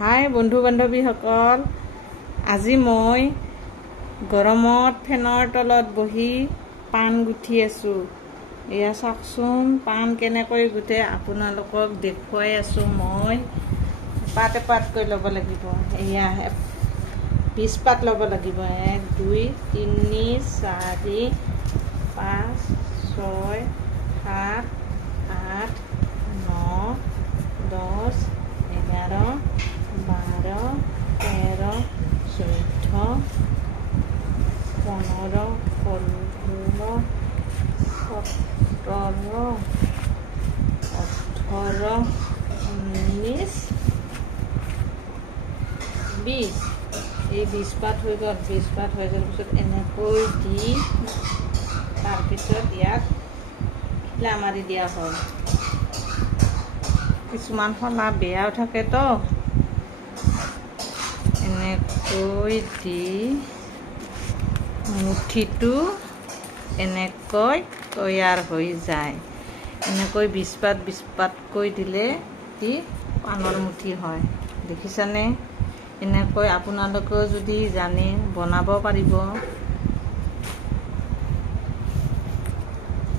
হাই বন্ধু বান্ধৱীসকল, আজি মই গৰমত ফেনৰ তলত বহি পাণ গুঠি আছোঁ। এয়া চাওকচোন, পাণ কেনেকৈ গুঠে আপোনালোকক দেখুৱাই আছোঁ। মই পাত এপাতকৈ ল'ব লাগিব। এয়া 20 পাত ল'ব লাগিব। 1 2 3 4 5 6 7 8 9 10 11 12 13 14 15 16 17 18 19 20। এই 20 পাত হৈ গ'ল। 20 পাত হৈ যোৱাৰ পিছত এনেকৈ দি তাৰপিছত ইয়াত খিলা মাৰি দিয়া হয়। কিছুমান শলা বেয়াও থাকেতো, এনেকৈ দি মুঠিটো এনেকৈ তৈয়াৰ হৈ যায়। এনেকৈ 20 পাতকৈ দিলে ই পাণৰ মুঠি হয়। দেখিছানে? এনেকৈ আপোনালোকেও যদি জানে বনাব পাৰিব।